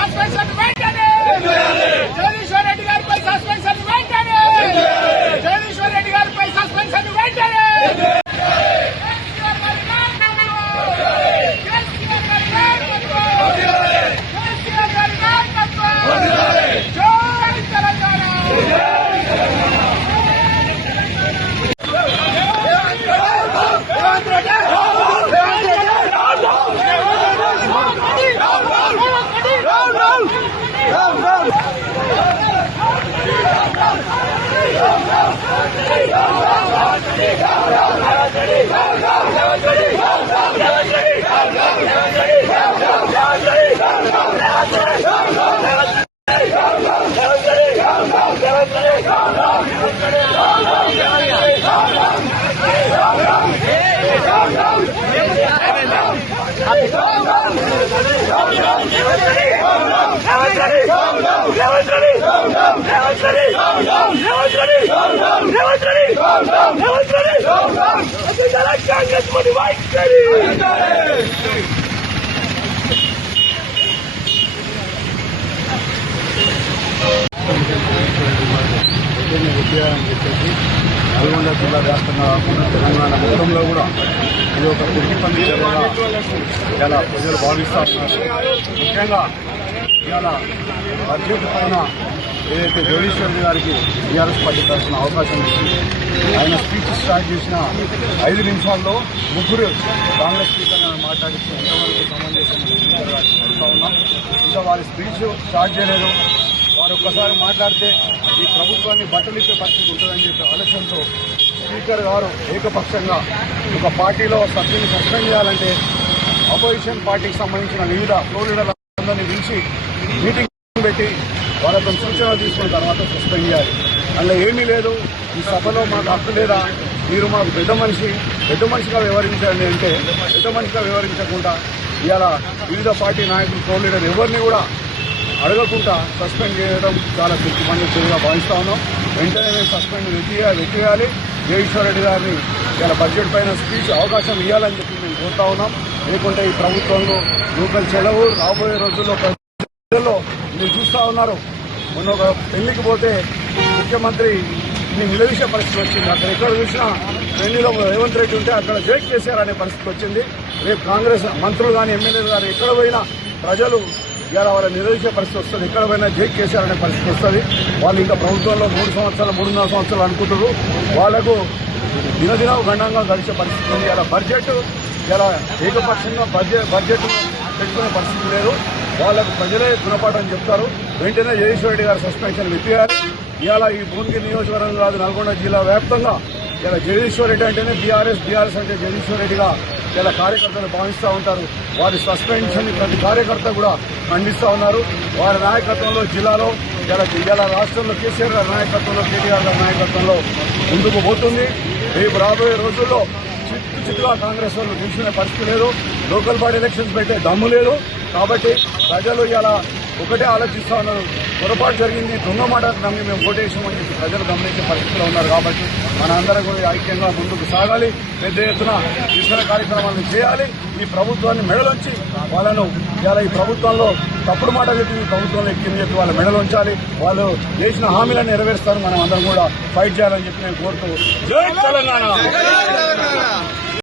Suspension వెంటనే జగదీశ్వర్ రెడ్డి గారిపై suspension వెంటనే జగదీశ్వర్ రెడ్డి గారిపై సస్పెన్షన్ వెంటనే ఉద్యోగం చెప్పేసి నల్గొండ జిల్లా వ్యాప్తంగా తెలంగాణ మొత్తంలో కూడా ఇది ఒక ప్రతిపంది చర్యగా ఇలా ప్రజలు భావిస్తూ ఉన్నారు. ముఖ్యంగా ఇవాళ బడ్జెట్ పైన ఏదైతే జగదీశ్వర్ గారికి టీఆర్ఎస్ పార్టీ తరఫున అవకాశం ఇచ్చింది, ఆయన స్పీచ్ స్టార్ట్ చేసిన 5 నిమిషాల్లో ముగ్గురు కాంగ్రెస్ స్పీకర్ మాట్లాడిస్తూ ఎంతవరకు సమంజసం స్పీకర్ గారికి అడుగుతా ఉన్నాం. ఇంకా వారి స్పీచ్ స్టార్ట్ చేయలేదు. వారు ఒక్కసారి మాట్లాడితే ఈ ప్రభుత్వాన్ని బట్టలిచ్చే పరిస్థితి ఉంటుందని చెప్పే ఆలోచనతో స్పీకర్ గారు ఏకపక్షంగా ఒక పార్టీలో సభ్యుని సస్పెండ్ చేయాలంటే అపోజిషన్ పార్టీకి సంబంధించిన వివిధ ఫ్లోర్ లీడర్లందరినీ పిలిచి మీటింగ్ పెట్టి వాళ్ళతో సూచనలు తీసుకున్న తర్వాత సస్పెండ్ చేయాలి. అందులో ఏమీ లేదు, ఈ సభలో మాకు హక్కు లేదా, మీరు మాకు పెద్ద మనిషిగా వ్యవహరించండి అంటే పెద్ద మనిషిగా వ్యవహరించకుండా ఇవాళ వివిధ పార్టీ నాయకులు ఫ్లోర్ లీడర్ ఎవరిని కూడా అడగకుండా సస్పెండ్ చేయడం చాలా మంది చర్యగా భావిస్తా ఉన్నాం. వెంటనే మేము సస్పెండ్ వెతివేయాలి. జగదీశ్వర్ రెడ్డి గారిని ఇలా బడ్జెట్ పైన స్పీచ్ అవకాశం ఇవ్వాలని చెప్పి మేము కోరుతా ఉన్నాం. లేకుంటే ఈ ప్రభుత్వంలో లోకల్ చెలవు రాబోయే రోజుల్లో ప్రజల్లో మీరు చూస్తూ ఉన్నారు. మొన్న ఒక పెళ్లికి పోతే ముఖ్యమంత్రి నిలదీసే పరిస్థితి వచ్చింది. అక్కడ ఎక్కడ చూసినా పెళ్లిలో రేవంత్ రెడ్డి ఉంటే అక్కడ జైక్ చేశారనే పరిస్థితి వచ్చింది. రేపు కాంగ్రెస్ మంత్రులు కానీ ఎమ్మెల్యేలు కానీ ఎక్కడ పోయినా ప్రజలు ఇలా వాళ్ళ నిలదీసే పరిస్థితి వస్తుంది. ఎక్కడ పోయినా జైక్ చేశారనే పరిస్థితి వస్తుంది. వాళ్ళు ఇంకా ప్రభుత్వంలో 3.5 సంవత్సరాలు అనుకుంటారు. వాళ్లకు దినదినం గణంగా గడిచే పరిస్థితి ఉంది. ఇలా బడ్జెట్ ఇలా ఏకపక్షంగా బడ్జెట్ పెట్టుకునే పరిస్థితి లేదు. వాళ్ళకు ప్రజలే గుణపాఠం చెప్తారు. వెంటనే జగదీశ్వర్ రెడ్డి గారు సస్పెన్షన్ విప్పియాలి. ఇవాళ ఈ భువనగిరి నియోజకవర్గం కాదు, నల్గొండ జిల్లా వ్యాప్తంగా ఇలా జగదీశ్వర్ రెడ్డి అంటేనే బీఆర్ఎస్ అంటే జగదీశ్వర్ రెడ్డిగా ఇలా కార్యకర్తలు భావిస్తూ ఉంటారు. వారి సస్పెన్షన్ ప్రతి కార్యకర్త కూడా ఖండిస్తూ ఉన్నారు. వారి నాయకత్వంలో జిల్లాలో ఇలా రాష్ట్రంలో కేసీఆర్ గారి నాయకత్వంలో, కేటీఆర్ గారి నాయకత్వంలో ముందుకు పోతుంది. రేపు రాబోయే రోజుల్లో చిత్తుగా కాంగ్రెస్ వాళ్ళు నిలిచిన పరిస్థితి లేదు. లోకల్ బాడీ ఎలక్షన్స్ పెట్టే దమ్ము లేదు. కాబట్టి ప్రజలు ఇలా ఒకటే ఆలోచిస్తూ ఉన్నారు. పొరపాటు జరిగింది, దొంగ మాట నమ్మి మేము ఓటేసామని చెప్పి ప్రజలు గమనించే పరిస్థితిలో ఉన్నారు. కాబట్టి మన అందరం కూడా ఐక్యంగా ముందుకు సాగాలి. పెద్ద ఎత్తున నిరసన కార్యక్రమాలను చేయాలి. ఈ ప్రభుత్వాన్ని మెడలుంచి వాళ్ళను ఇలా ఈ ప్రభుత్వంలో తప్పుడు మాట చెప్పి ఈ ప్రభుత్వంలో ఎక్కింది చెప్పి వాళ్ళ మెడలుంచాలి. వాళ్ళు చేసిన హామీలను నెరవేరుస్తారు. మనం అందరం కూడా ఫైట్ చేయాలని చెప్పి నేను కోరుతూ జై తెలంగాణ.